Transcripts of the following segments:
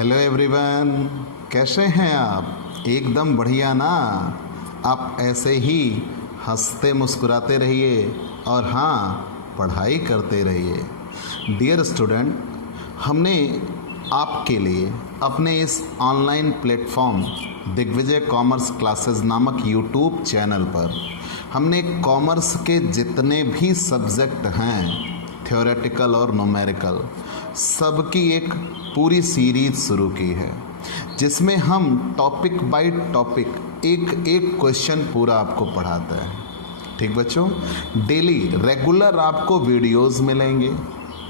Hello everyone, कैसे हैं आप? एकदम बढ़िया ना। आप ऐसे ही हंसते मुस्कुराते रहिए और हाँ, पढ़ाई करते रहिए। डियर स्टूडेंट, हमने आपके लिए अपने इस online platform Digvijay commerce classes नामक यूट्यूब चैनल पर हमने कॉमर्स के जितने भी सब्जेक्ट हैं, थ्योरेटिकल और न्यूमेरिकल, सबकी एक पूरी सीरीज शुरू की है, जिसमें हम टॉपिक बाय टॉपिक एक एक क्वेश्चन पूरा आपको पढ़ाते हैं। ठीक बच्चों, डेली रेगुलर आपको वीडियोस मिलेंगे,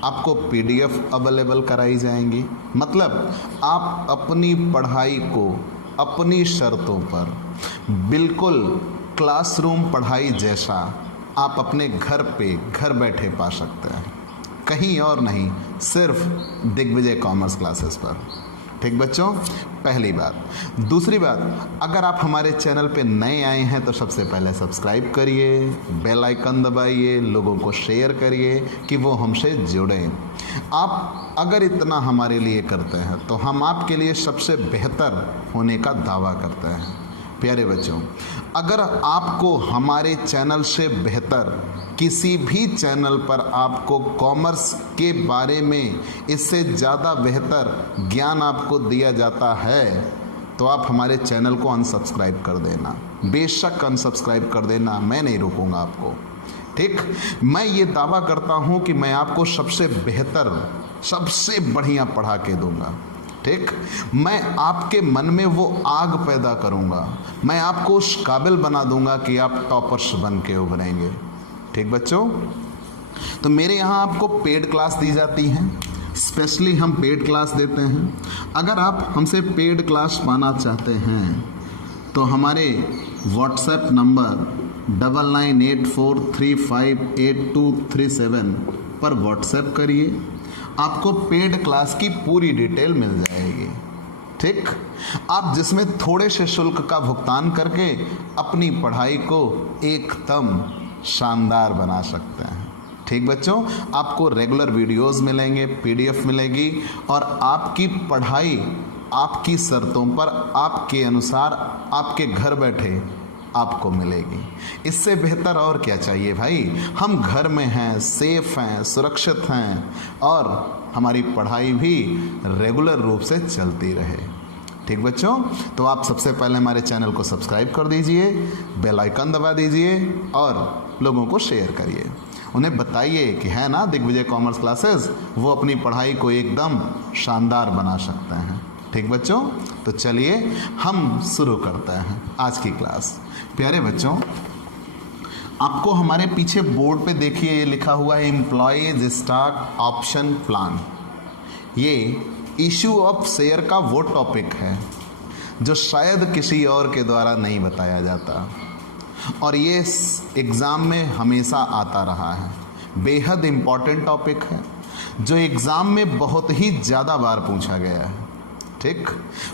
आपको पीडीएफ अवेलेबल कराई जाएंगी। मतलब आप अपनी पढ़ाई को अपनी शर्तों पर बिल्कुल क्लासरूम पढ़ाई जैसा आप अपने घर पे घर बैठे पा सकते हैं, कहीं और नहीं, सिर्फ दिग्विजय कॉमर्स क्लासेस पर। ठीक बच्चों, पहली बात। दूसरी बात, अगर आप हमारे चैनल पे नए आए हैं तो सबसे पहले सब्सक्राइब करिए, बेल आइकन दबाइए, लोगों को शेयर करिए कि वो हमसे जुड़ें। आप अगर इतना हमारे लिए करते हैं तो हम आपके लिए सबसे बेहतर होने का दावा करते हैं। प्यारे बच्चों, अगर आपको हमारे चैनल से बेहतर किसी भी चैनल पर आपको कॉमर्स के बारे में इससे ज़्यादा बेहतर ज्ञान आपको दिया जाता है तो आप हमारे चैनल को अनसब्सक्राइब कर देना, बेशक अनसब्सक्राइब कर देना, मैं नहीं रोकूंगा आपको। ठीक, मैं ये दावा करता हूँ कि मैं आपको सबसे बेहतर, सबसे बढ़िया पढ़ा के दूंगा। ठीक, मैं आपके मन में वो आग पैदा करूंगा, मैं आपको उस काबिल बना दूंगा कि आप टॉपर्स बन के उभरेंगे। ठीक बच्चों, तो मेरे यहाँ आपको पेड क्लास दी जाती हैं, स्पेशली हम पेड क्लास देते हैं। अगर आप हमसे पेड क्लास पाना चाहते हैं तो हमारे व्हाट्सएप नंबर 9984358237 पर व्हाट्सएप करिए, आपको पेड क्लास की पूरी डिटेल मिल जाएगी। ठीक, आप जिसमें थोड़े से शुल्क का भुगतान करके अपनी पढ़ाई को एकदम शानदार बना सकते हैं। ठीक बच्चों, आपको रेगुलर वीडियोस मिलेंगे, पीडीएफ मिलेगी और आपकी पढ़ाई आपकी शर्तों पर, आपके अनुसार, आपके घर बैठे आपको मिलेगी। इससे बेहतर और क्या चाहिए भाई? हम घर में हैं, सेफ हैं, सुरक्षित हैं और हमारी पढ़ाई भी रेगुलर रूप से चलती रहे। ठीक बच्चों, तो आप सबसे पहले हमारे चैनल को सब्सक्राइब कर दीजिए, बेल आइकन दबा दीजिए और लोगों को शेयर करिए। उन्हें बताइए कि है ना दिग्विजय कॉमर्स क्लासेस, वो अपनी पढ़ाई को एकदम शानदार बना सकते हैं। ठीक बच्चों, तो चलिए हम शुरू करते हैं आज की क्लास। प्यारे बच्चों, आपको हमारे पीछे बोर्ड पे देखिए, ये लिखा हुआ है एम्प्लॉयज स्टॉक ऑप्शन प्लान। ये इशू ऑफ शेयर का वो टॉपिक है जो शायद किसी और के द्वारा नहीं बताया जाता और ये एग्ज़ाम में हमेशा आता रहा है। बेहद इम्पॉर्टेंट टॉपिक है जो एग्ज़ाम में बहुत ही ज़्यादा बार पूछा गया है। ठीक,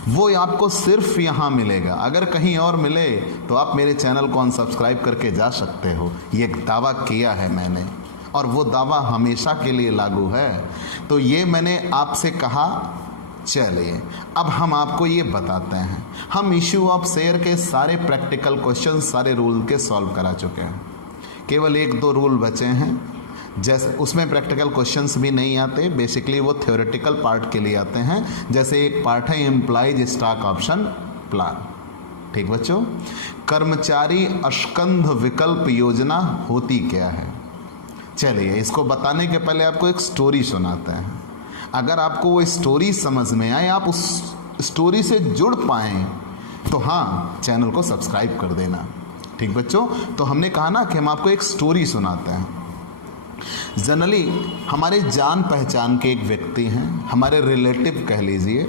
वो आपको सिर्फ यहाँ मिलेगा, अगर कहीं और मिले तो आप मेरे चैनल को अनसब्सक्राइब करके जा सकते हो। ये दावा किया है मैंने और वो दावा हमेशा के लिए लागू है। तो ये मैंने आपसे कहा। चलिए अब हम आपको ये बताते हैं, हम इशू ऑफ शेयर के सारे प्रैक्टिकल क्वेश्चन, सारे रूल के सॉल्व करा चुके हैं, केवल एक दो रूल बचे हैं, जैसे उसमें प्रैक्टिकल क्वेश्चंस भी नहीं आते, बेसिकली वो थ्योरेटिकल पार्ट के लिए आते हैं। जैसे एक पार्ट है एम्प्लॉयज स्टॉक ऑप्शन प्लान। ठीक बच्चों, कर्मचारी अस्कंध विकल्प योजना होती क्या है? चलिए इसको बताने के पहले आपको एक स्टोरी सुनाते हैं। अगर आपको वो स्टोरी समझ में आए, आप उस स्टोरी से जुड़ पाएँ तो हाँ, चैनल को सब्सक्राइब कर देना। ठीक बच्चों, तो हमने कहा ना कि हम आपको एक स्टोरी सुनाते हैं। जनरली हमारे जान पहचान के एक व्यक्ति हैं, हमारे रिलेटिव कह लीजिए,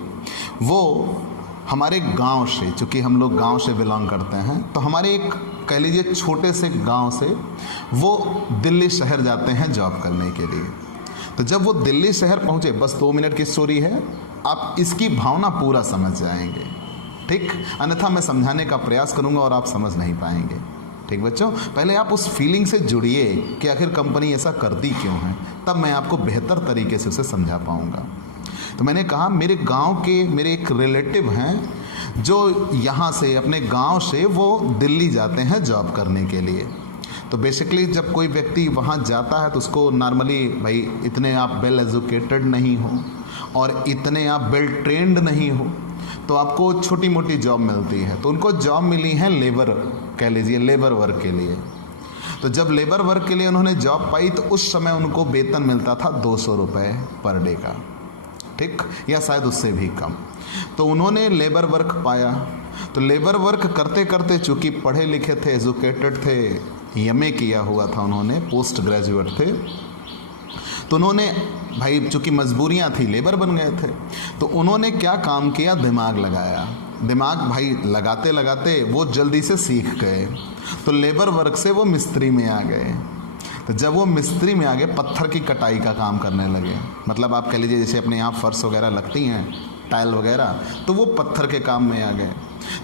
वो हमारे गांव से, चूँकि हम लोग गांव से बिलोंग करते हैं, तो हमारे एक कह लीजिए छोटे से गांव से वो दिल्ली शहर जाते हैं जॉब करने के लिए। तो जब वो दिल्ली शहर पहुँचे, बस 2 मिनट की स्टोरी है, आप इसकी भावना पूरा समझ जाएंगे। ठीक, अन्यथा मैं समझाने का प्रयास करूँगा और आप समझ नहीं पाएंगे। ठीक बच्चों, पहले आप उस फीलिंग से जुड़िए कि आखिर कंपनी ऐसा करती क्यों है, तब मैं आपको बेहतर तरीके से उसे समझा पाऊंगा। तो मैंने कहा मेरे गांव के मेरे एक रिलेटिव हैं जो यहाँ से अपने गांव से वो दिल्ली जाते हैं जॉब करने के लिए। तो बेसिकली जब कोई व्यक्ति वहाँ जाता है तो उसको नॉर्मली भाई इतने आप वेल एजुकेटेड नहीं हो और इतने आप वेल ट्रेंड नहीं हो तो आपको छोटी मोटी जॉब मिलती है। तो उनको जॉब मिली है लेबर, कह लीजिए लेबर वर्क के लिए। तो जब लेबर वर्क के लिए उन्होंने जॉब पाई तो उस समय उनको वेतन मिलता था 200 रुपये पर डे का, ठीक, या शायद उससे भी कम। तो उन्होंने लेबर वर्क पाया। तो लेबर वर्क करते करते चूँकि पढ़े लिखे थे, एजुकेटेड थे, एमए किया हुआ था उन्होंने, पोस्ट ग्रेजुएट थे, तो उन्होंने भाई चूँकि मजबूरियाँ थी लेबर बन गए थे। तो उन्होंने क्या काम किया, दिमाग लगाया। दिमाग भाई लगाते लगाते वो जल्दी से सीख गए। तो लेबर वर्क से वो मिस्त्री में आ गए। तो जब वो मिस्त्री में आ गए पत्थर की कटाई का काम करने लगे। मतलब आप कह लीजिए जैसे अपने यहाँ फर्श वगैरह लगती हैं, टाइल वगैरह, तो वो पत्थर के काम में आ गए।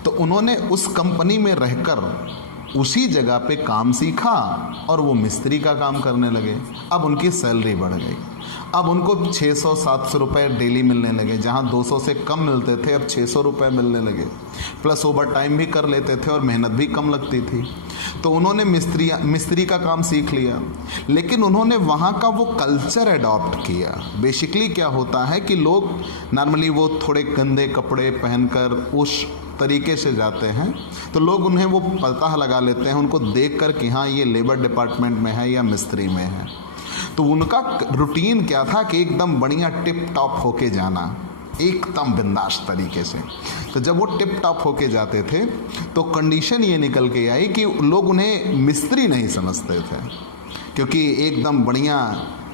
तो उन्होंने उस कंपनी में रहकर उसी जगह पे काम सीखा और वो मिस्त्री का काम करने लगे। अब उनकी सैलरी बढ़ गई। अब उनको 600-700 रुपये डेली मिलने लगे। जहाँ 200 से कम मिलते थे अब 600 रुपये मिलने लगे। प्लस ओवर टाइम भी कर लेते थे और मेहनत भी कम लगती थी। तो उन्होंने मिस्त्री का काम सीख लिया, लेकिन उन्होंने वहाँ का वो कल्चर अडॉप्ट किया। बेसिकली क्या होता है कि लोग नॉर्मली वो थोड़े गंदे कपड़े पहनकर उस तरीके से जाते हैं, तो लोग उन्हें वो पता लगा लेते हैं उनको देख कर कि हाँ ये लेबर डिपार्टमेंट में है या मिस्त्री में है। तो उनका रूटीन क्या था कि एकदम बढ़िया टिप टॉप होके जाना, एकदम बिंदास तरीके से। तो जब वो टिप टॉप होके जाते थे तो कंडीशन ये निकल के आई कि लोग उन्हें मिस्त्री नहीं समझते थे, क्योंकि एकदम बढ़िया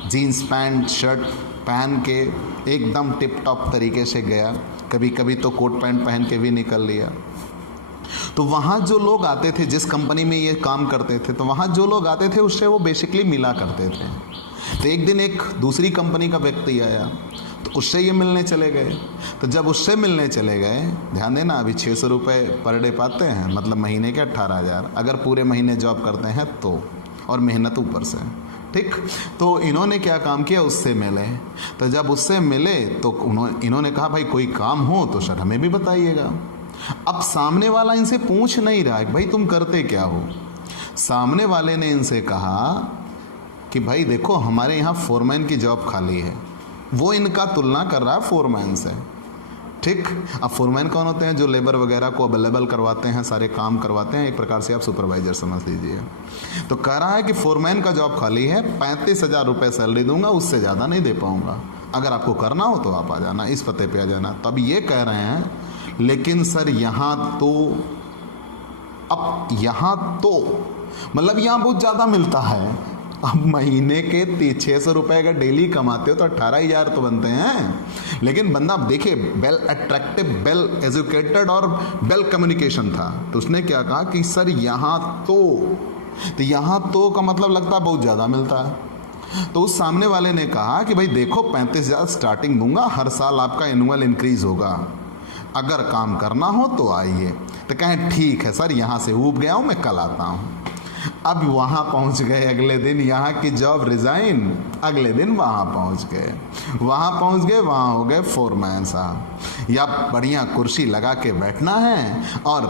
जीन्स पैंट शर्ट पहन के एकदम टिप टॉप तरीके से गया, कभी कभी तो कोट पैंट पहन के भी निकल लिया। तो वहाँ जो लोग आते थे, जिस कंपनी में ये काम करते थे, तो वहाँ जो लोग आते थे उससे वो बेसिकली मिला करते थे। तो एक दिन एक दूसरी कंपनी का व्यक्ति आया तो उससे ये मिलने चले गए। तो जब उससे मिलने चले गए, ध्यान देना अभी 600 रुपये पर डे पाते हैं, मतलब महीने के 18,000 अगर पूरे महीने जॉब करते हैं तो, और मेहनत ऊपर से, ठीक। तो इन्होंने क्या काम किया, उससे मिले। तो जब उससे मिले तो इन्होंने कहा भाई कोई काम हो तो सर हमें भी बताइएगा। अब सामने वाला इनसे पूछ नहीं रहा है भाई तुम करते क्या हो। सामने वाले ने इनसे कहा कि भाई देखो हमारे यहाँ फोरमैन की जॉब खाली है। वो इनका तुलना कर रहा है फोरमैन से, ठीक। अब फोरमैन कौन होते हैं, जो लेबर वगैरह को अवेलेबल करवाते हैं, सारे काम करवाते हैं, एक प्रकार से आप सुपरवाइजर समझ लीजिए। तो कह रहा है कि फोरमैन का जॉब खाली है, 35,000 रुपये सैलरी दूंगा, उससे ज़्यादा नहीं दे पाऊंगा, अगर आपको करना हो तो आप आ जाना, इस पते पे आ जाना। तब ये कह रहे हैं लेकिन सर यहाँ तो, अब यहाँ तो मतलब यहाँ बहुत ज़्यादा मिलता है। अब महीने के 600 रुपये अगर डेली कमाते हो तो 18,000 तो बनते हैं। लेकिन बंदा देखिए वेल अट्रैक्टिव, वेल एजुकेटेड और वेल कम्युनिकेशन था। तो उसने क्या कहा कि सर यहाँ तो यहाँ तो का मतलब लगता है बहुत ज़्यादा मिलता है। तो उस सामने वाले ने कहा कि भाई देखो 35,000 स्टार्टिंग दूंगा, हर साल आपका एनुअल इंक्रीज होगा, अगर काम करना हो तो आइए। तो कहें ठीक है सर, यहाँ से ऊब गया हूँ, मैं कल आता हूँ। अब वहाँ पहुँच गए, अगले दिन यहाँ की जॉब रिज़ाइन, अगले दिन वहाँ पहुँच गए। वहाँ हो गए फोरमैन साहब। या बढ़िया कुर्सी लगा के बैठना है और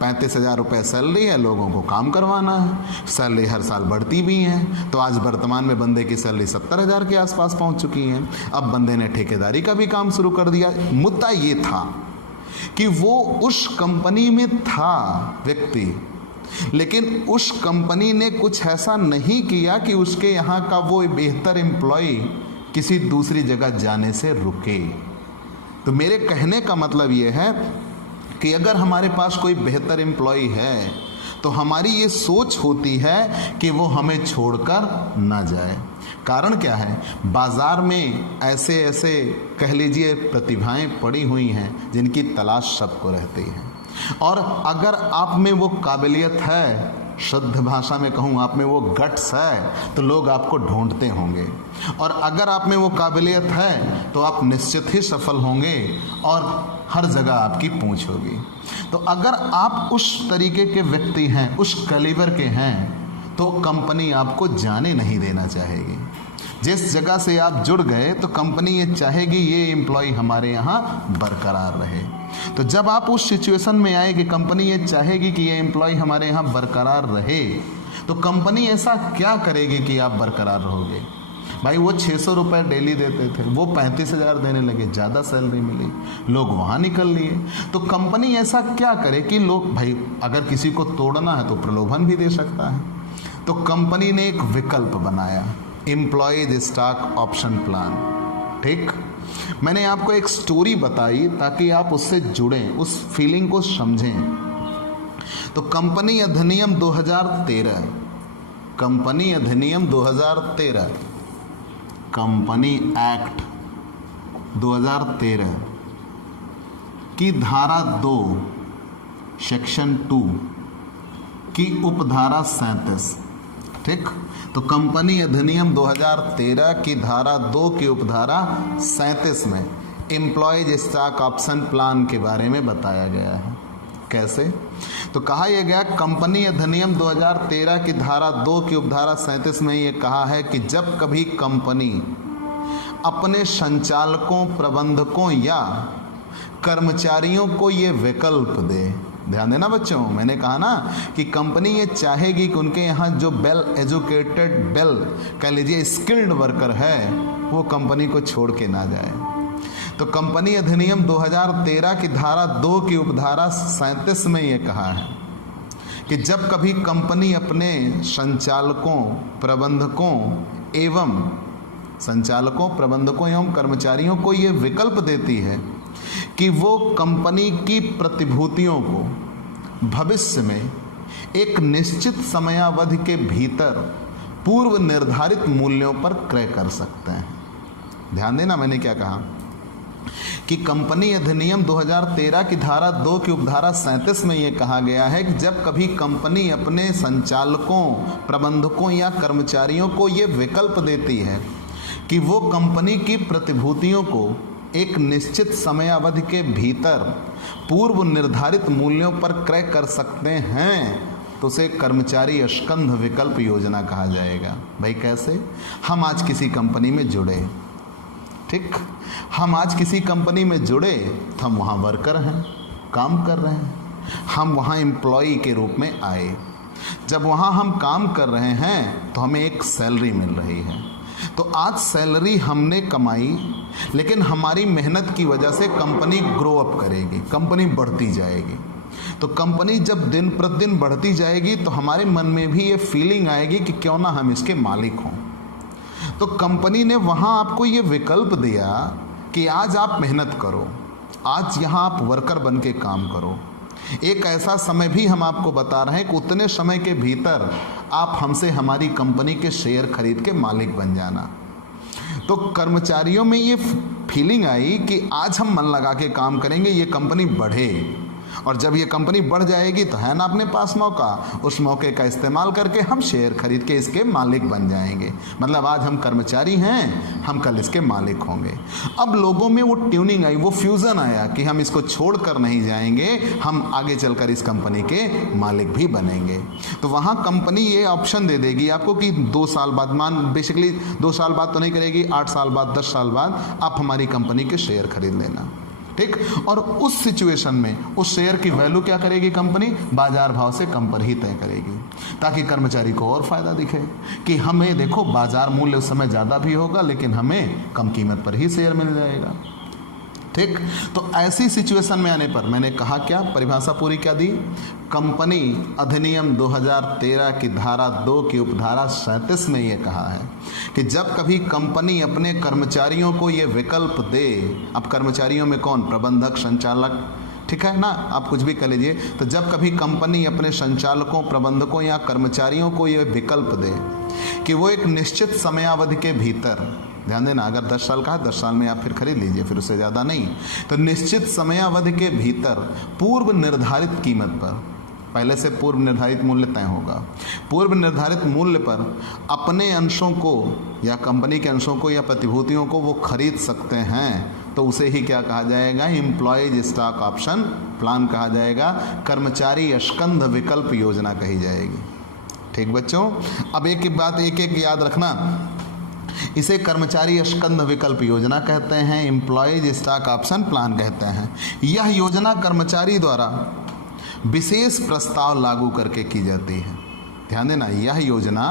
35,000 रुपये सैलरी है, लोगों को काम करवाना है। सैलरी हर साल बढ़ती भी है। तो आज वर्तमान में बंदे की सैलरी 70,000 के आसपास पहुँच चुकी है। अब बंदे ने ठेकेदारी का भी काम शुरू कर दिया। मुद्दा ये था कि वो उस कंपनी में था व्यक्ति, लेकिन उस कंपनी ने कुछ ऐसा नहीं किया कि उसके यहाँ का वो बेहतर एम्प्लॉय किसी दूसरी जगह जाने से रुके। तो मेरे कहने का मतलब ये है कि अगर हमारे पास कोई बेहतर एम्प्लॉय है तो हमारी ये सोच होती है कि वो हमें छोड़कर ना जाए। कारण क्या है, बाज़ार में ऐसे ऐसे कह लीजिए प्रतिभाएं पड़ी हुई हैं जिनकी तलाश सबको रहती है। और अगर आप में वो काबिलियत है, शुद्ध भाषा में कहूँ आप में वो गट्स है, तो लोग आपको ढूंढते होंगे। और अगर आप में वो काबिलियत है तो आप निश्चित ही सफल होंगे और हर जगह आपकी पूंछ होगी। तो अगर आप उस तरीके के व्यक्ति हैं, उस कैलिबर के हैं, तो कंपनी आपको जाने नहीं देना चाहेगी। जिस जगह से आप जुड़ गए तो कंपनी ये चाहेगी ये एम्प्लॉय हमारे यहाँ बरकरार रहे। तो जब आप उस सिचुएशन में आए कि कंपनी ये चाहेगी कि ये एम्प्लॉय हमारे यहाँ बरकरार रहे, तो कंपनी ऐसा क्या करेगी कि आप बरकरार रहोगे? भाई वो 600 रुपये डेली देते थे, वो 35,000 देने लगे, ज़्यादा सैलरी मिली, लोग वहाँ निकल लिए। तो कंपनी ऐसा क्या करे कि लोग, भाई अगर किसी को तोड़ना है तो प्रलोभन भी दे सकता है। तो कंपनी ने एक विकल्प बनाया, एम्प्लॉयज स्टॉक ऑप्शन प्लान। ठीक, मैंने आपको एक स्टोरी बताई ताकि आप उससे जुड़ें, उस फीलिंग को समझें। तो कंपनी अधिनियम 2013, कंपनी अधिनियम 2013, कंपनी एक्ट 2013 की धारा 2 सेक्शन 2 की उपधारा 37। ठीक, तो कंपनी अधिनियम 2013 की धारा 2 की उपधारा 37 में एम्प्लॉयज स्टॉक ऑप्शन प्लान के बारे में बताया गया है। कैसे? तो कहा यह गया, कंपनी अधिनियम 2013 की धारा 2 की उपधारा 37 में ये कहा है कि जब कभी कंपनी अपने संचालकों, प्रबंधकों या कर्मचारियों को ये विकल्प दे, ध्यान देना बच्चों, मैंने कहा ना कि कंपनी ये चाहेगी कि उनके यहाँ जो वेल एजुकेटेड, वेल कह लीजिए स्किल्ड वर्कर है, वो कंपनी को छोड़ के ना जाए। तो कंपनी अधिनियम 2013 की धारा 2 की उपधारा 37 में ये कहा है कि जब कभी कंपनी अपने संचालकों, प्रबंधकों एवं कर्मचारियों को ये विकल्प देती है कि वो कंपनी की प्रतिभूतियों को भविष्य में एक निश्चित समयावधि के भीतर पूर्व निर्धारित मूल्यों पर क्रय कर सकते हैं। ध्यान देना, मैंने क्या कहा कि कंपनी अधिनियम 2013 की धारा 2 की उपधारा 37 में यह कहा गया है कि जब कभी कंपनी अपने संचालकों, प्रबंधकों या कर्मचारियों को ये विकल्प देती है कि वो कंपनी की प्रतिभूतियों को एक निश्चित समयावधि के भीतर पूर्व निर्धारित मूल्यों पर क्रय कर सकते हैं, तो उसे कर्मचारी स्कंध विकल्प योजना कहा जाएगा। भाई कैसे? हम आज किसी कंपनी में जुड़े, ठीक, हम आज किसी कंपनी में जुड़े तो हम वहाँ वर्कर हैं, काम कर रहे हैं, हम वहाँ एम्प्लॉई के रूप में आए। जब वहाँ हम काम कर रहे हैं तो हमें एक सैलरी मिल रही है। तो आज सैलरी हमने कमाई, लेकिन हमारी मेहनत की वजह से कंपनी ग्रो अप करेगी, कंपनी बढ़ती जाएगी। तो कंपनी जब दिन प्रतिदिन बढ़ती जाएगी तो हमारे मन में भी ये फीलिंग आएगी कि क्यों ना हम इसके मालिक हों। तो कंपनी ने वहाँ आपको ये विकल्प दिया कि आज आप मेहनत करो, आज यहाँ आप वर्कर बन के काम करो। एक ऐसा समय भी हम आपको बता रहे हैं कि उतने समय के भीतर आप हमसे हमारी कंपनी के शेयर खरीद के मालिक बन जाना। तो कर्मचारियों में ये फीलिंग आई कि आज हम मन लगा के काम करेंगे, ये कंपनी बढ़े, और जब ये कंपनी बढ़ जाएगी तो है ना अपने पास मौका, उस मौके का इस्तेमाल करके हम शेयर खरीद के इसके मालिक बन जाएंगे। मतलब आज हम कर्मचारी हैं, हम कल इसके मालिक होंगे। अब लोगों में वो ट्यूनिंग आई, वो फ्यूज़न आया कि हम इसको छोड़कर नहीं जाएंगे, हम आगे चलकर इस कंपनी के मालिक भी बनेंगे। तो वहाँ कंपनी ये ऑप्शन दे देगी आपको कि 2 साल बाद, बेसिकली 2 साल बाद तो नहीं करेगी, 8 साल बाद, 10 साल बाद आप हमारी कंपनी के शेयर खरीद लेना। ठीक, और उस सिचुएशन में उस शेयर की वैल्यू क्या करेगी कंपनी? बाजार भाव से कम पर ही तय करेगी, ताकि कर्मचारी को और फायदा दिखे कि हमें देखो बाजार मूल्य उस समय ज़्यादा भी होगा लेकिन हमें कम कीमत पर ही शेयर मिल जाएगा। ठीक, तो ऐसी सिचुएशन में आने पर मैंने कहा क्या, परिभाषा पूरी क्या दी, कंपनी अधिनियम 2013 की धारा 2 की उपधारा 37 में ये कहा है कि जब कभी कंपनी अपने कर्मचारियों को ये विकल्प दे, अब कर्मचारियों में कौन? प्रबंधक, संचालक, ठीक है ना, आप कुछ भी कह लीजिए। तो जब कभी कंपनी अपने संचालकों, प्रबंधकों या कर्मचारियों को ये विकल्प दे कि वो एक निश्चित समयावधि के भीतर, ध्यान देना, अगर 10 साल का है 10 साल में आप फिर खरीद लीजिए, फिर उससे ज़्यादा नहीं, तो निश्चित समयावधि के भीतर पूर्व निर्धारित कीमत पर, पहले से पूर्व निर्धारित मूल्य तय होगा, पूर्व निर्धारित मूल्य पर अपने अंशों को या कंपनी के अंशों को या प्रतिभूतियों को वो खरीद सकते हैं, तो उसे ही क्या कहा जाएगा? एम्प्लॉयज स्टॉक ऑप्शन प्लान कहा जाएगा, कर्मचारी स्कंध विकल्प योजना कही जाएगी। ठीक बच्चों, अब एक एक बात एक एक याद रखना इसे कर्मचारी स्कंध विकल्प योजना कहते हैं, एम्प्लॉयज स्टॉक ऑप्शन प्लान कहते हैं। यह योजना कर्मचारी द्वारा विशेष प्रस्ताव लागू करके की जाती है। ध्यान देना, यह योजना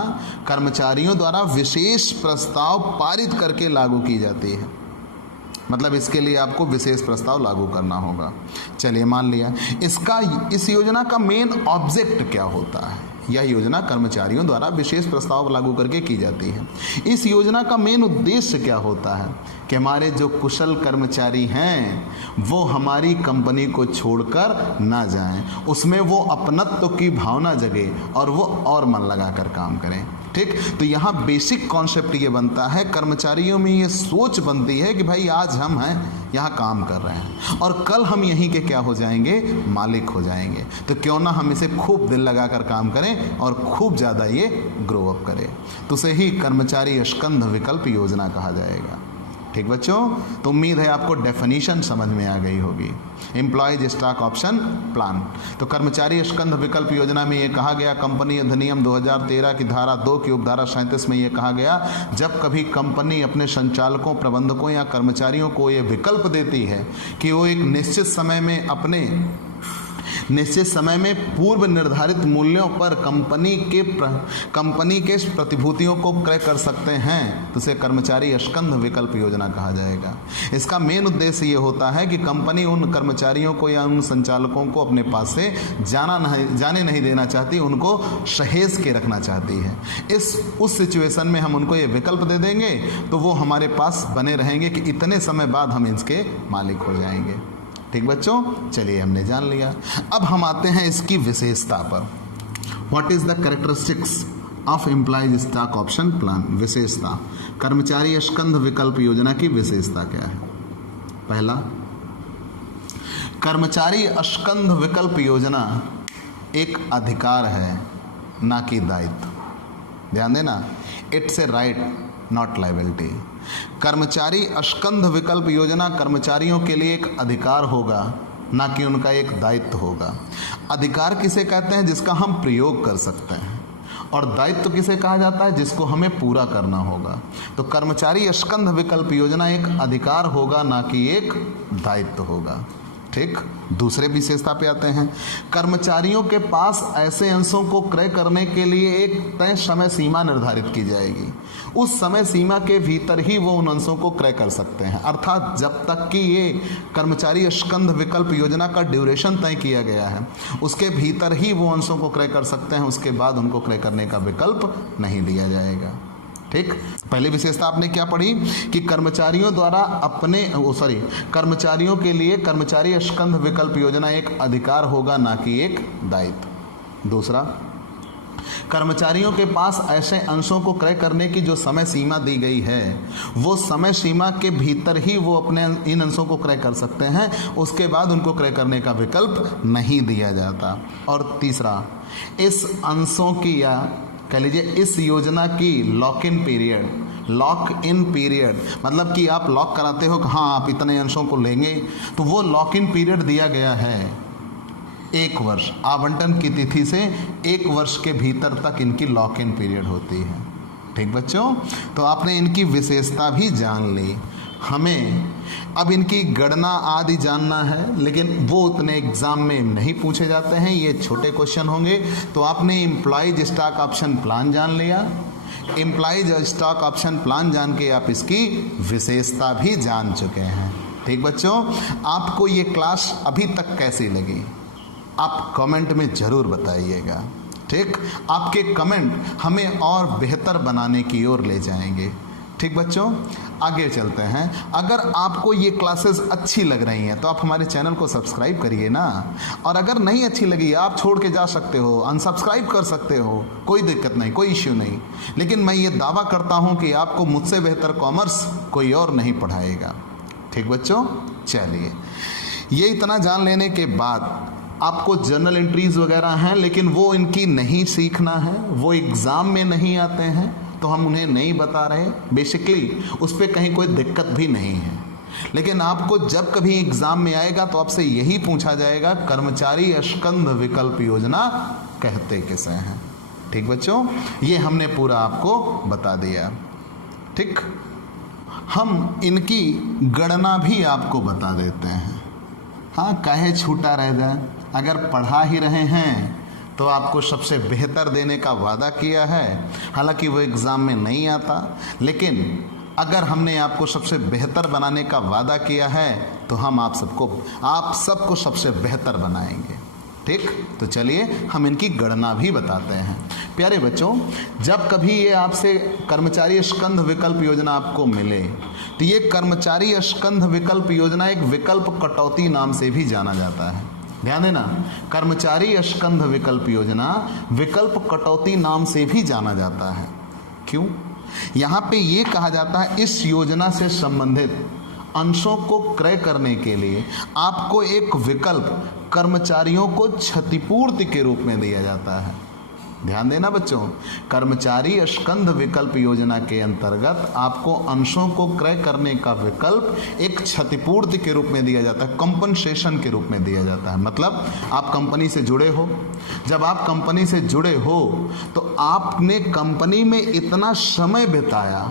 कर्मचारियों द्वारा विशेष प्रस्ताव पारित करके लागू की जाती है। मतलब इसके लिए आपको विशेष प्रस्ताव लागू करना होगा। चलिए मान लिया, इस योजना का मेन ऑब्जेक्ट क्या होता है। यह योजना कर्मचारियों द्वारा विशेष प्रस्ताव लागू करके की जाती है। इस योजना का मेन उद्देश्य क्या होता है कि हमारे जो कुशल कर्मचारी हैं वो हमारी कंपनी को छोड़कर ना जाएं, उसमें वो अपनत्व की भावना जगे और वो और मन लगाकर काम करें। ठीक, तो यहाँ बेसिक कॉन्सेप्ट ये बनता है, कर्मचारियों में ये सोच बनती है कि भाई आज हम हैं यहाँ काम कर रहे हैं और कल हम यहीं के क्या हो जाएंगे, मालिक हो जाएंगे। तो क्यों ना हम इसे खूब दिल लगाकर काम करें और खूब ज़्यादा ये ग्रो अप करें। तो उसे ही कर्मचारी स्कंध विकल्प योजना कहा जाएगा। ठीक बच्चों, तो उम्मीद है आपको डेफिनेशन समझ में आ गई होगी। एम्प्लॉयज स्टॉक ऑप्शन प्लान, तो कर्मचारी स्कंध विकल्प योजना में ये कहा गया, कंपनी अधिनियम 2013 की धारा 2 की उपधारा 37 में ये कहा गया, जब कभी कंपनी अपने संचालकों, प्रबंधकों या कर्मचारियों को ये विकल्प देती है कि वो एक निश्चित समय में पूर्व निर्धारित मूल्यों पर कंपनी के प्रतिभूतियों को क्रय कर सकते हैं, तो इसे कर्मचारी स्कंध विकल्प योजना कहा जाएगा। इसका मेन उद्देश्य ये होता है कि कंपनी उन कर्मचारियों को या उन संचालकों को अपने पास से जाने नहीं देना चाहती, उनको सहेज के रखना चाहती है। उस सिचुएशन में हम उनको ये विकल्प दे देंगे तो वो हमारे पास बने रहेंगे कि इतने समय बाद हम इसके मालिक हो जाएंगे। ठीक बच्चों, चलिए हमने जान लिया। अब हम आते हैं इसकी विशेषता पर। What is the characteristics of employees stock option plan. विशेषता, कर्मचारी स्कंध विकल्प योजना की विशेषता क्या है। पहला, कर्मचारी स्कंध विकल्प योजना एक अधिकार है, ना कि दायित्व। ध्यान देना, it's a right not liability. कर्मचारी स्कंध विकल्प योजना कर्मचारियों के लिए एक अधिकार होगा, ना कि उनका एक दायित्व होगा। अधिकार किसे कहते हैं, जिसका हम प्रयोग कर सकते हैं, और दायित्व किसे कहा जाता है, जिसको हमें पूरा करना होगा। तो कर्मचारी स्कंध विकल्प योजना एक अधिकार होगा, ना कि एक दायित्व होगा। ठीक, दूसरे विशेषता पे आते हैं। कर्मचारियों के पास ऐसे अंशों को क्रय करने के लिए एक तय समय सीमा निर्धारित की जाएगी। उस समय सीमा के भीतर ही वो उन अंशों को क्रय कर सकते हैं। अर्थात जब तक कि ये कर्मचारी स्कंध विकल्प योजना का ड्यूरेशन तय किया गया है, उसके भीतर ही वो अंशों को क्रय कर सकते हैं। उसके बाद उनको क्रय करने का विकल्प नहीं दिया जाएगा। ठीक, पहली विशेषता आपने क्या पढ़ी कि कर्मचारियों द्वारा कर्मचारियों के लिए कर्मचारी स्कंध विकल्प योजना एक अधिकार होगा, ना कि एक दायित्व। दूसरा, कर्मचारियों के पास ऐसे अंशों को क्रय करने की जो समय सीमा दी गई है, वो समय सीमा के भीतर ही वो अपने इन अंशों को क्रय कर सकते हैं। उसके बाद उनको क्रय करने का विकल्प नहीं दिया जाता। और तीसरा, इस अंशों की या कह लीजिए इस योजना की लॉक इन पीरियड मतलब कि आप लॉक कराते हो कि हाँ आप इतने अंशों को लेंगे, तो वो लॉक इन पीरियड दिया गया है 1 वर्ष। आवंटन की तिथि से 1 वर्ष के भीतर तक इनकी लॉक इन पीरियड होती है। ठीक बच्चों, तो आपने इनकी विशेषता भी जान ली। हमें अब इनकी गणना आदि जानना है, लेकिन वो उतने एग्जाम में नहीं पूछे जाते हैं, ये छोटे क्वेश्चन होंगे। तो आपने एम्प्लॉयज स्टॉक ऑप्शन प्लान जान लिया। एम्प्लॉयज स्टॉक ऑप्शन प्लान जान के आप इसकी विशेषता भी जान चुके हैं। ठीक बच्चों, आपको ये क्लास अभी तक कैसी लगी आप कमेंट में ज़रूर बताइएगा। ठीक, आपके कमेंट हमें और बेहतर बनाने की ओर ले जाएंगे। ठीक बच्चों, आगे चलते हैं। अगर आपको ये क्लासेस अच्छी लग रही हैं तो आप हमारे चैनल को सब्सक्राइब करिए ना, और अगर नहीं अच्छी लगी आप छोड़ के जा सकते हो, अनसब्सक्राइब कर सकते हो, कोई दिक्कत नहीं, कोई इश्यू नहीं। लेकिन मैं ये दावा करता हूँ कि आपको मुझसे बेहतर कॉमर्स कोई और नहीं पढ़ाएगा। ठीक बच्चों, चलिए, ये इतना जान लेने के बाद आपको जर्नल एंट्रीज वगैरह हैं, लेकिन वो इनकी नहीं सीखना है, वो एग्ज़ाम में नहीं आते हैं, तो हम उन्हें नहीं बता रहे। बेसिकली उस पर कहीं कोई दिक्कत भी नहीं है, लेकिन आपको जब कभी एग्ज़ाम में आएगा तो आपसे यही पूछा जाएगा, कर्मचारी स्कंध विकल्प योजना कहते किसे हैं। ठीक बच्चों, ये हमने पूरा आपको बता दिया। ठीक, हम इनकी गणना भी आपको बता देते हैं। हाँ, काहे छूटा रह जाए, अगर पढ़ा ही रहे हैं तो आपको सबसे बेहतर देने का वादा किया है। हालांकि वो एग्ज़ाम में नहीं आता, लेकिन अगर हमने आपको सबसे बेहतर बनाने का वादा किया है तो हम आप सबको सबसे बेहतर बनाएंगे। ठीक, तो चलिए हम इनकी गणना भी बताते हैं। प्यारे बच्चों, जब कभी ये आपसे कर्मचारी स्कंध विकल्प योजना आपको मिले तो ये कर्मचारी स्कंध विकल्प योजना एक विकल्प कटौती नाम से भी जाना जाता है। ध्यान देना, कर्मचारी स्कंध विकल्प योजना विकल्प कटौती नाम से भी जाना जाता है। क्यों? यहाँ पे ये कहा जाता है इस योजना से संबंधित अंशों को क्रय करने के लिए आपको एक विकल्प कर्मचारियों को क्षतिपूर्ति के रूप में दिया जाता है। ध्यान देना बच्चों, कर्मचारी स्कंध विकल्प योजना के अंतर्गत आपको अंशों को क्रय करने का विकल्प एक क्षतिपूर्ति के रूप में दिया जाता है, कंपनसेशन के रूप में दिया जाता है। मतलब आप कंपनी से जुड़े हो, जब आप कंपनी से जुड़े हो तो आपने कंपनी में इतना समय बिताया,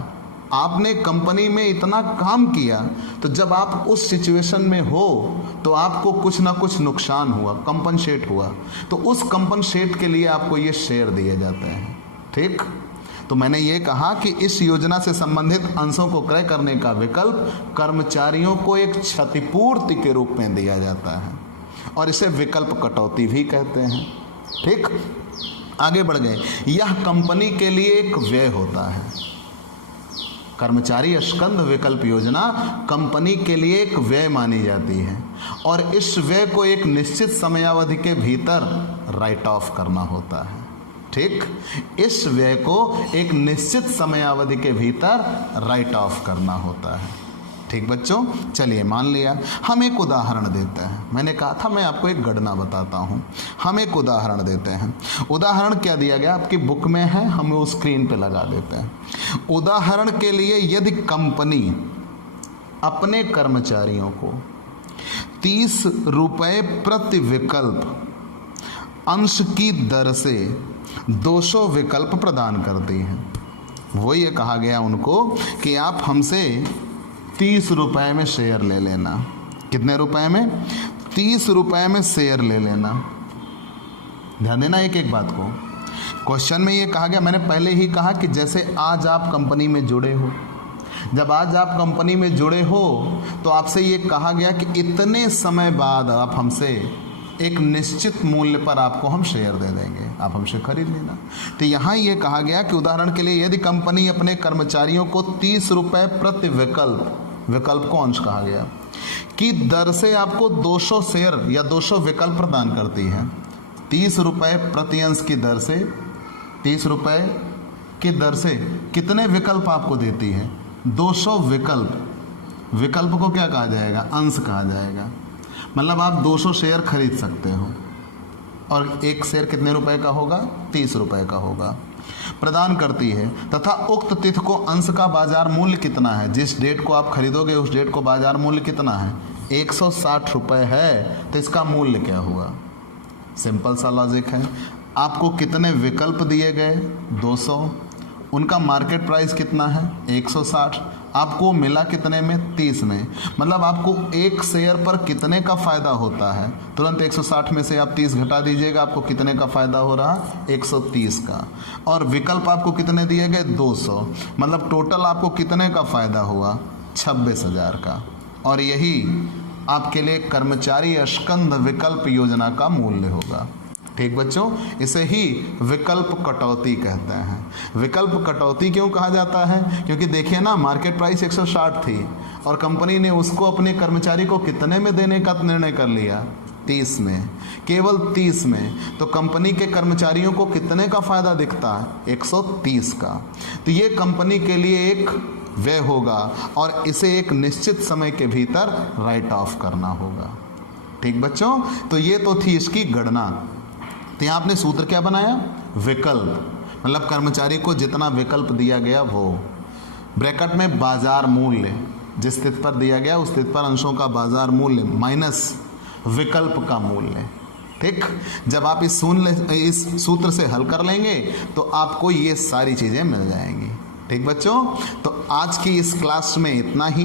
आपने कंपनी में इतना काम किया, तो जब आप उस सिचुएशन में हो तो आपको कुछ ना कुछ नुकसान हुआ, कंपनसेट हुआ, तो उस कंपनसेट के लिए आपको ये शेयर दिए जाते हैं। ठीक, तो मैंने ये कहा कि इस योजना से संबंधित अंशों को क्रय करने का विकल्प कर्मचारियों को एक क्षतिपूर्ति के रूप में दिया जाता है और इसे विकल्प कटौती भी कहते हैं। ठीक, आगे बढ़ गए। यह कंपनी के लिए एक व्यय होता है। कर्मचारी स्कंध विकल्प योजना कंपनी के लिए एक व्यय मानी जाती है और इस व्यय को एक निश्चित समयावधि के भीतर राइट ऑफ करना होता है। ठीक, इस व्यय को एक निश्चित समयावधि के भीतर राइट ऑफ करना होता है। ठीक बच्चों, चलिए मान लिया, हम एक उदाहरण देते हैं। मैंने कहा था मैं आपको एक गणना बताता हूँ, हम एक उदाहरण देते हैं। उदाहरण क्या दिया गया आपकी बुक में है, हम वो स्क्रीन पे लगा देते हैं। उदाहरण के लिए, यदि कंपनी अपने कर्मचारियों को 30 रुपये प्रति विकल्प अंश की दर से 200 विकल्प प्रदान करती है, वो ये कहा गया उनको कि आप हमसे 30 रुपये में शेयर ले लेना। कितने रुपए में? 30 रुपये में शेयर ले लेना। ध्यान देना एक एक बात को। क्वेश्चन में ये कहा गया, मैंने पहले ही कहा कि जैसे आज आप कंपनी में जुड़े हो, जब आज आप कंपनी में जुड़े हो तो आपसे ये कहा गया कि इतने समय बाद आप हमसे एक निश्चित मूल्य पर आपको हम शेयर दे देंगे, आप हमसे खरीद लेना। तो यहाँ ये कहा गया कि उदाहरण के लिए, यदि कंपनी अपने कर्मचारियों को 30 रुपये प्रति विकल्प को अंश कहा गया की दर से आपको 200 शेयर या 200 विकल्प प्रदान करती है। 30 रुपये प्रति अंश की दर से, 30 रुपये की दर से कितने विकल्प आपको देती है? 200 विकल्प। विकल्प को क्या कहा जाएगा? अंश कहा जाएगा। मतलब आप 200 शेयर खरीद सकते हो और एक शेयर कितने रुपए का होगा? 30 रुपये का होगा। प्रदान करती है तथा उक्त तिथि को अंश का बाजार मूल्य कितना है, जिस डेट को आप खरीदोगे उस डेट को बाजार मूल्य कितना है? 160 रुपये है, तो इसका मूल्य क्या हुआ? सिंपल सा लॉजिक है। आपको कितने विकल्प दिए गए? 200। उनका मार्केट प्राइस कितना है? 160। आपको मिला कितने में? 30 में। मतलब आपको एक शेयर पर कितने का फ़ायदा होता है? तुरंत 160 में से आप 30 घटा दीजिएगा, आपको कितने का फ़ायदा हो रहा? 130 का। और विकल्प आपको कितने दिए गए? 200। मतलब टोटल आपको कितने का फ़ायदा हुआ? 26,000 का। और यही आपके लिए कर्मचारी स्कंध विकल्प योजना का मूल्य होगा। ठीक बच्चों, इसे ही विकल्प कटौती कहते हैं। विकल्प कटौती क्यों कहा जाता है? क्योंकि देखिए ना, मार्केट प्राइस 160 थी और कंपनी ने उसको अपने कर्मचारी को कितने में देने का निर्णय कर लिया? 30 में, केवल 30 में। तो कंपनी के कर्मचारियों को कितने का फायदा दिखता है? 130 का। तो ये कंपनी के लिए एक व्यय होगा और इसे एक निश्चित समय के भीतर राइट ऑफ करना होगा। ठीक बच्चों, तो ये तो थी इसकी गणना। तो यहाँ आपने सूत्र क्या बनाया? विकल्प, मतलब कर्मचारी को जितना विकल्प दिया गया वो, ब्रैकेट में बाजार मूल्य, जिस तिथि पर दिया गया उस तिथि पर अंशों का बाजार मूल्य माइनस विकल्प का मूल्य। ठीक, जब आप इस सूत्र से हल कर लेंगे तो आपको ये सारी चीज़ें मिल जाएंगी। ठीक बच्चों, तो आज की इस क्लास में इतना ही।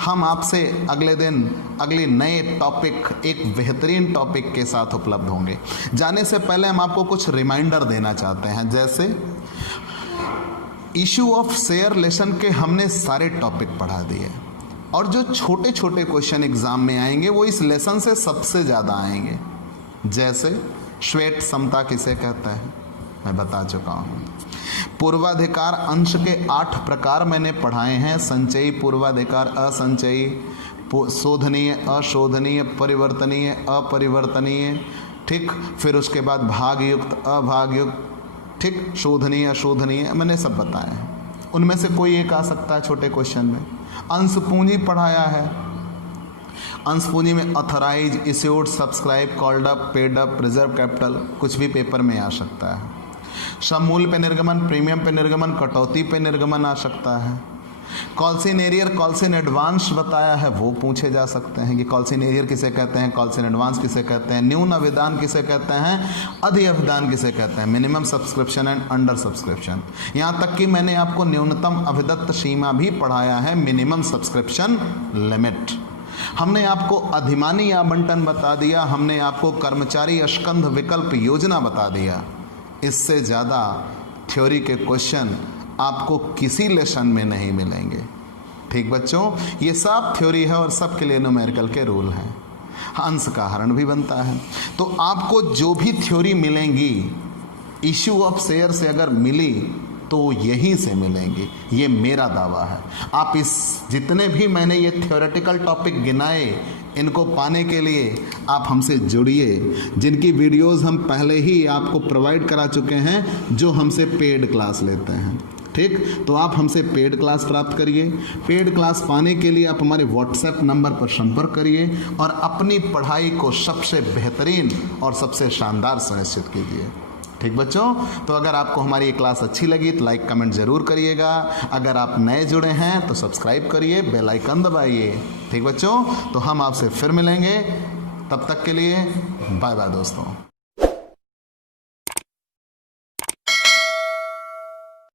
हम आपसे अगले दिन अगले नए टॉपिक, एक बेहतरीन टॉपिक के साथ उपलब्ध होंगे। जाने से पहले हम आपको कुछ रिमाइंडर देना चाहते हैं। जैसे इशू ऑफ शेयर लेसन के हमने सारे टॉपिक पढ़ा दिए, और जो छोटे छोटे क्वेश्चन एग्जाम में आएंगे वो इस लेसन से सबसे ज़्यादा आएंगे। जैसे श्वेत समता किसे कहता है, मैं बता चुका हूँ। पूर्वाधिकार अंश के 8 प्रकार मैंने पढ़ाए हैं। संचयी पूर्वाधिकार, असंचयी, शोधनीय, अशोधनीय, परिवर्तनीय, अपरिवर्तनीय, ठीक। फिर उसके बाद भागयुक्त, अभागयुक्त, ठीक, शोधनीय, अशोधनीय, मैंने सब बताए हैं। उनमें से कोई एक आ सकता है छोटे क्वेश्चन में। अंश पूंजी पढ़ाया है। अंश पूंजी में authorize, issued, subscribe, called up, paid up, reserve capital, कुछ भी पेपर में आ सकता है। सममूल्य पे निर्गमन, प्रीमियम पे निर्गमन, कटौती पे निर्गमन आ सकता है। कॉल्सिन एरियर, कॉल्सिन एडवांस बताया है, वो पूछे जा सकते हैं कि कॉल्सिन एरियर किसे कहते हैं, कॉल्सिन एडवांस किसे कहते हैं, न्यून अभिदान किसे कहते हैं, अधि अभिदान किसे कहते हैं, minimum subscription and under subscription. यहाँ तक कि मैंने आपको न्यूनतम अभिदत्त सीमा भी पढ़ाया है, मिनिमम सब्सक्रिप्शन लिमिट। हमने आपको अधिमानी आवंटन बता दिया, हमने आपको कर्मचारी अस्कंध विकल्प योजना बता दिया। इससे ज़्यादा थ्योरी के क्वेश्चन आपको किसी लेसन में नहीं मिलेंगे। ठीक बच्चों, ये सब थ्योरी है और सब के लिए न्यूमेरिकल के रूल हैं। अंश का हरण भी बनता है। तो आपको जो भी थ्योरी मिलेंगी इशू ऑफ शेयर से अगर मिली तो यहीं से मिलेंगी, ये मेरा दावा है। आप इस जितने भी मैंने ये थ्योरेटिकल टॉपिक गिनाए, इनको पाने के लिए आप हमसे जुड़िए, जिनकी वीडियोस हम पहले ही आपको प्रोवाइड करा चुके हैं जो हमसे पेड क्लास लेते हैं। ठीक, तो आप हमसे पेड क्लास प्राप्त करिए। पेड क्लास पाने के लिए आप हमारे व्हाट्सएप नंबर पर संपर्क करिए और अपनी पढ़ाई को सबसे बेहतरीन और सबसे शानदार सुनिश्चित कीजिए। ठीक बच्चों, तो अगर आपको हमारी ये क्लास अच्छी लगी तो लाइक कमेंट ज़रूर करिएगा। अगर आप नए जुड़े हैं तो सब्सक्राइब करिए, बेल आइकन दबाइए। ठीक बच्चों, तो हम आपसे फिर मिलेंगे, तब तक के लिए बाय बाय दोस्तों।